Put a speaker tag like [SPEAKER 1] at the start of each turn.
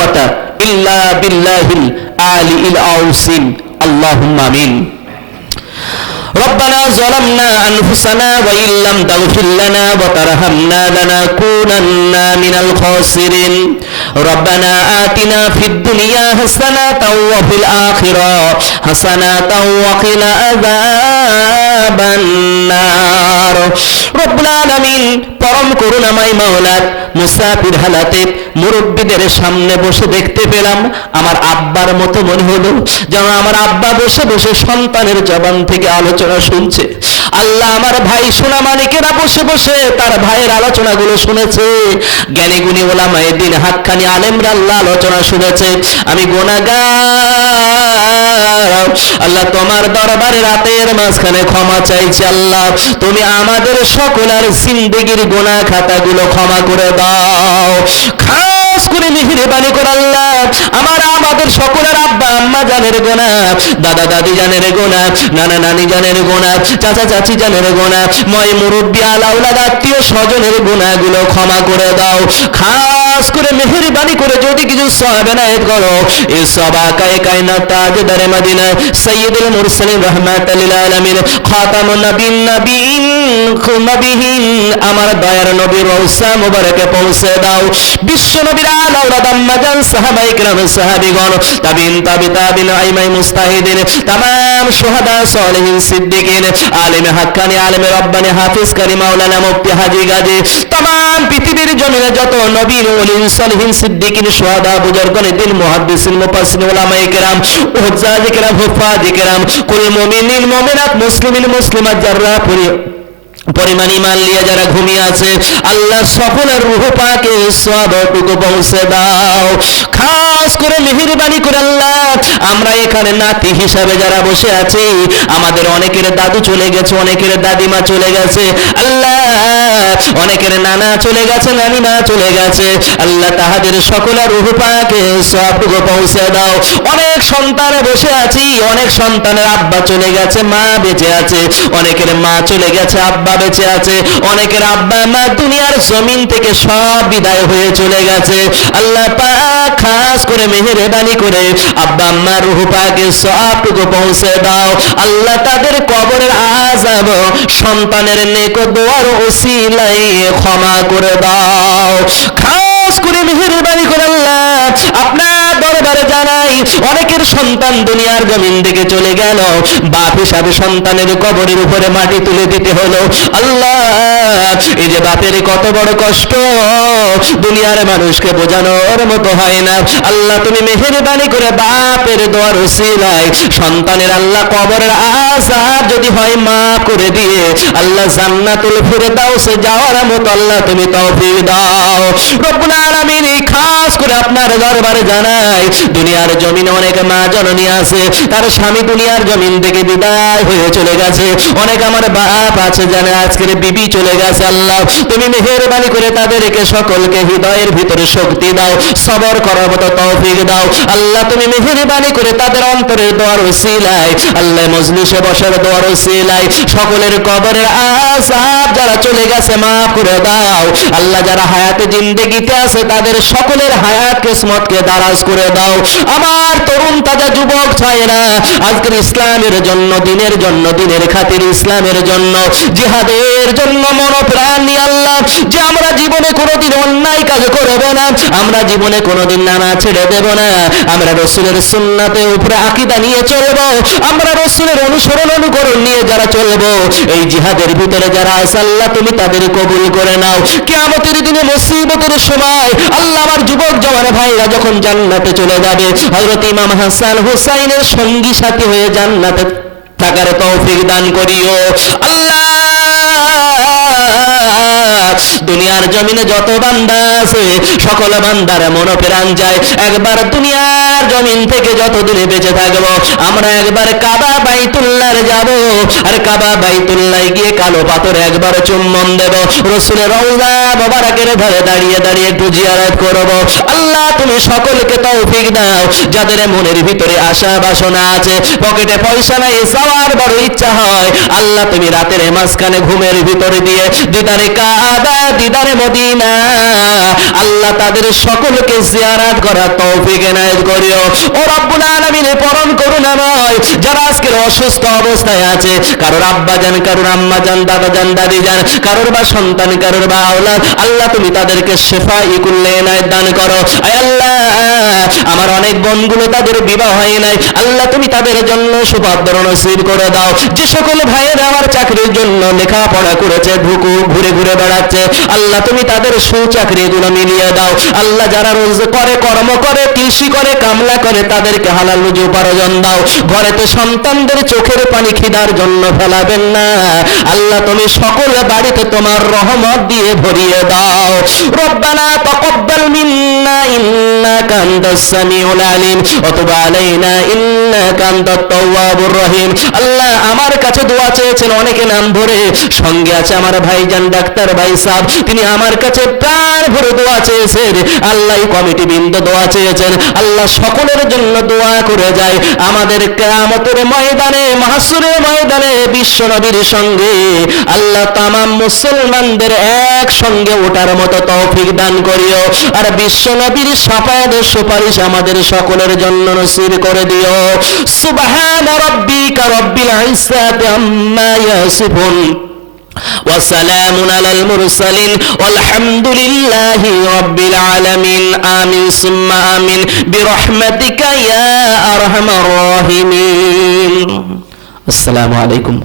[SPEAKER 1] কুওয়াতা ইল্লা বিল্লাহিল আলিল আউসিম আল্লাহুম্মা আমিন ربنا ظلمنا أنفسنا وإن لم تغفر لنا وترحمنا لنكونن من الخاسرين রব্বানা আতিনা ফিদ দুনিয়া হাসানাতাও ওয়া ফিল আখিরা হাসানাতাও ওয়া কিনা আযাবান নার রব্বুল আলামিন পরম করুণাময় মাওলা মুসাফির হালাতে মুরব্বীদের সামনে বসে দেখতে পেলাম। আমার আব্বার মতো মনে হলো যেন আমার আব্বা বসে বসে সন্তানের জবান থেকে আলোচনা শুনছে। আল্লাহ আমার ভাই সোনা মানিকেরা বসে বসে তার ভাইয়ের আলোচনাগুলো শুনেছে। জ্ঞানী গুণী ওলামায় দিন হাক্কানি আলেমরা আল্লাহ আলোচনা শুনেছে। আমি গোনাগার আল্লাহ তোমার দরবারে রাতের মাঝখানে ক্ষমা চাইছি আল্লাহ। তুমি আমাদের সকলের জিন্দেগির গোনা খাতাগুলো ক্ষমা করে দাও। খাস করে মেহেরবানি করে আল্লাহ। আমার আমাদের সকলের আম্মা জানের গোনা, দাদা দাদি জানের গোনা, নানা নানি জানের গোনা, চাচা চাচি জানের গোনা, ময় মুরব্বী আলাউলাদ আত্মীয় স্বজনের গোনাগুলো ক্ষমা করে দাও। খাস করে মেহেরবানি করে যদি কিছু সহাবেনায়ত করো এই সবা কায় কায়না তাজদারে মদিনা সৈয়দুল মুরসালিন রহমাতুল আলামিন খাতামুন নবীন নবীন নবীহীন আমার দয়ার নবীর রওসা মুবারকে পৌঁছে দাও বিশ্ব নবীর আলাউলাদ আম্মা জান সাহাবাই کرام সাহাবীগণ তাবিন তাবি তাবিন আইমাই মুস্তাহিদিন तमाम শুহাদা সালিহিন সিদ্দিকিন আলেমে হাক্কানি আলেমে রব্বানি হাফিজ কারি মাওলানা মুফতি হাজী গাজী तमाम পৃথিবীর জমিনে যত নবীন ওলিন সালিহিন সিদ্দিকিন শুহাদা বুজুর্গান দিন মুহাদ্দিসিন মুফাসসিরিন উলামায়ে কেরাম উজ্জাজ কেরাম হুফাজ কেরাম, কুল মুমিনিন, মুমিনাত, মুসলিমিন, মুসলিমাত জাররা পরি পরিমাণ ইমান নিয়ে যারা ঘুমিয়ে আছে, আল্লাহ সকলের রুহ পাকে সবটুকু পৌঁছে দাও। খাস করে মেহেরবানি করে আল্লাহ, আমরা এখানে নাতি হিসাবে যারা বসে আছি, আমাদের অনেকের দাদু চলে গেছে, অনেকের দাদিমা চলে গেছে, আল্লাহ, অনেকের নানা চলে গেছে, নানিমা চলে গেছে, আল্লাহ তাহাদের সকলের রুহ পাকে সবটুকু পৌঁছে দাও। অনেক সন্তানে বসে আছি, অনেক সন্তানের আব্বা চলে গেছে, মা বেঁচে আছে, অনেকের মা চলে গেছে, আব্বা বেঁচে আছে। অনেকের আব্বা মা দুনিয়ার জমিন থেকে সব বিদায় হয়ে চলে গেছে। আল্লাহ খাস করে মেহেরবানি করে আব্বা মা রুহু পাকে সবটুকু পৌঁছে দাও। আল্লাহ তাদের কবরের আজাব সন্তানের নেক দোয়ার ওসিলাই ক্ষমা করে দাও খাস করে মেহেরবানি করে আল্লাহ আপনার দরবারে জানাই অনেকের সন্তান দুনিয়ার জমিন থেকে চলে গেল। বাপ হিসাবে সন্তানের কবরের উপরে মাটি তুলে দিতে হলো। আল্লাহ, এই যে বাপের কত বড় কষ্ট, দুনিয়ার মানুষকে বোঝানোর মতো হয় না। আল্লাহ, তুমি মেহেরবানি করে বাপের দোয়ার সিলাই সন্তানের আল্লাহ কবরের আজাব যদি হয়, মা করে দিয়ে আল্লাহ জান্নাতুল ফিরদাউসে যাওয়ার মতো আল্লাহ তুমি তৌফিক দাও। রব্বুল আলামিন এই খাস করে আপনার দরবারে জানাই, দুনিয়ার জমিনে অনেক মা জননী আছে, তার স্বামী দুনিয়ার জমিন থেকে বিদায় হয়ে চলে গেছে। অনেক আমার বাপ আছে জানে আজকের বিবি চলে গেছে, আল্লাহ তুমি মেহেরবানি করে তাদেরকে সকলকে হৃদয়ের ভিতরে শক্তি দাও, সবর করার মতো তৌফিক দাও। আল্লাহ তুমি মেহেরবানি করে তাদের অন্তরের দোয়ার ওসিলায়, আল্লাহ মজলিসে বসার দোয়ার ওসিলায় সকলের কবরের আসাব যারা চলে গেছে মাফ করে দাও। আল্লাহ যারা হায়াতে জিন্দেগিতে আছে, তাদের সকলের হায়াত, কিসমতকে দারাজ করে দাও। আমার তরুণ তাজা যুবক ছায়েরা আজকের ইসলামের জন্য, দিনের জন্য, দিনের খাতির ইসলামের জন্য, জিহাদের জন্য মনোপ্রাণ আল্লাহ, যে আমরা জীবনে কোনোদিন অন্যায় কাজ করব না। আমরা জীবনে কোনোদিন নানা ছেড়ে দেব না। আমরা রসুলের সুন্নাতে উপরে আকিদা নিয়ে চলব। আমরা রসুলের অনুসরণ অনুকরণ নিয়ে যারা চলব, এই জিহাদের ভিতরে যারা আছে, আল্লাহ তুমি তাদের কবুল করে নাও। কেমতের দিনে মুসিবতের সময় আল্লাহ আমার যুবক জওয়ান ভাইরা যখন জান্নাতে চলে যাবে, হযরত ইমাম হাসান হুসাইনের সঙ্গী সাথী হয়ে জান্নাতে থাকার তৌফিক দান করিও। আল্লাহ দুনিয়ার জমিনে যত বান্দা আছে, সকল বান্দার মনোপ্রাণ যায়। একবার দুনিয়ার জমিন থেকে যত দূরে বেঁচে থাকব, আমরা একবার কাবা বাইতুল্লার যাব। আর কাবা বাইতুল্লাহ গিয়ে কালো পাথর একবার চুম্বন দেব। রসুলের রওজা মোবারকের ধারে দাঁড়িয়ে দাঁড়িয়ে একটু জিয়ারত করব। আল্লাহ, তুমি সকলকে তৌফিক দাও। যাদের মনের ভিতরে আশা বাসনা আছে, পকেটে পয়সা নাই যাওয়ার বড় ইচ্ছা হয়। আল্লাহ, তুমি রাতের মাঝখানে ঘুমের ভিতরে দিয়ে দিদারে কাবা, দিদারে মদিনা, আল্লাহ তাদের সকলকে জিয়ারাত করা তৌফিক এনায়েত করিও। ও রব্বুল আলামিনের পরম করুণাময়, যারা আজকের অসুস্থ অবস্থায় আছে কারোর আব্বা জান কারোর আম্মা জান দাদা জান দাদি জান কারোর বা সন্তান, কারোর বা আওলাদ, আল্লাহ তুমি তাদেরকে শেফা ইকুল্লে এনায়েত দান করো। আয় আল্লাহ, আমার অনেক বোনগুলো তাদের বিবাহ হয় নাই। আল্লাহ তুমি তাদের জন্য সুপাদ্র নসিব করে দাও। যে সকল ভাইয়েরা আমার চাকরির জন্য লেখাপড়া করেছে, ঢুকু, ঘুরে ঘুরে বেড়াচ্ছে, আল্লাহ তুমি তাদের সুচাকরিগুলো মিলিয়ে দাও। আল্লাহ যারা রোজ করে, কর্ম করে, কৃষি করে, কামলা করে, তাদেরকে হালাল রুজু উপার্জন দাও। ঘরেতে সন্তানদের চোখের পানি খিদার জন্য ফেলাবেন না। আল্লাহ, তুমি সকল বাড়িতে তোমার রহমত দিয়ে ভরিয়ে দাও। রব্বানা তাকাব্বাল মিন্না, ইন্নাকা আনতাস সামিউল আলিম। ওয়া আলাইনা, ইন্নাকা আনতাত তাওয়াবুর রহিম। আল্লাহ, আমার কাছে দোয়া চেয়েছেন, অনেকে নাম ধরে। সঙ্গে আছে আমার ভাইজান ডাক্তার ভাই সাহেব, তিনি আমার কাছে প্রাণ ভরে দোয়া চেয়েছেন। আল্লাহ কমিটি বৃন্দ দোয়া চেয়েছেন। আল্লাহ, সকলের জন্য দোয়া করে যায়। আমাদের কেয়ামতের ময়দানে মাহাসুরের ময়দানে বিশ্ব নবীর সঙ্গে আল্লাহ তামাম মুসলমানদের এক সঙ্গে ওঠার মতো তৌফিক দান করিও আর বিশ্ব নবীর সাফায়াত সুপারিশ আমাদের সকলের জন্য নসিব করে দিও সুবহান রাব্বিকা রব্বিল ইজ্জাতি আম্মা ইয়াসিফুন وسلام على المرسلين والحمد لله رب العالمين آمين ثم آمين برحمتك يا أرحم الراحمين আসসালামু আলাইকুম।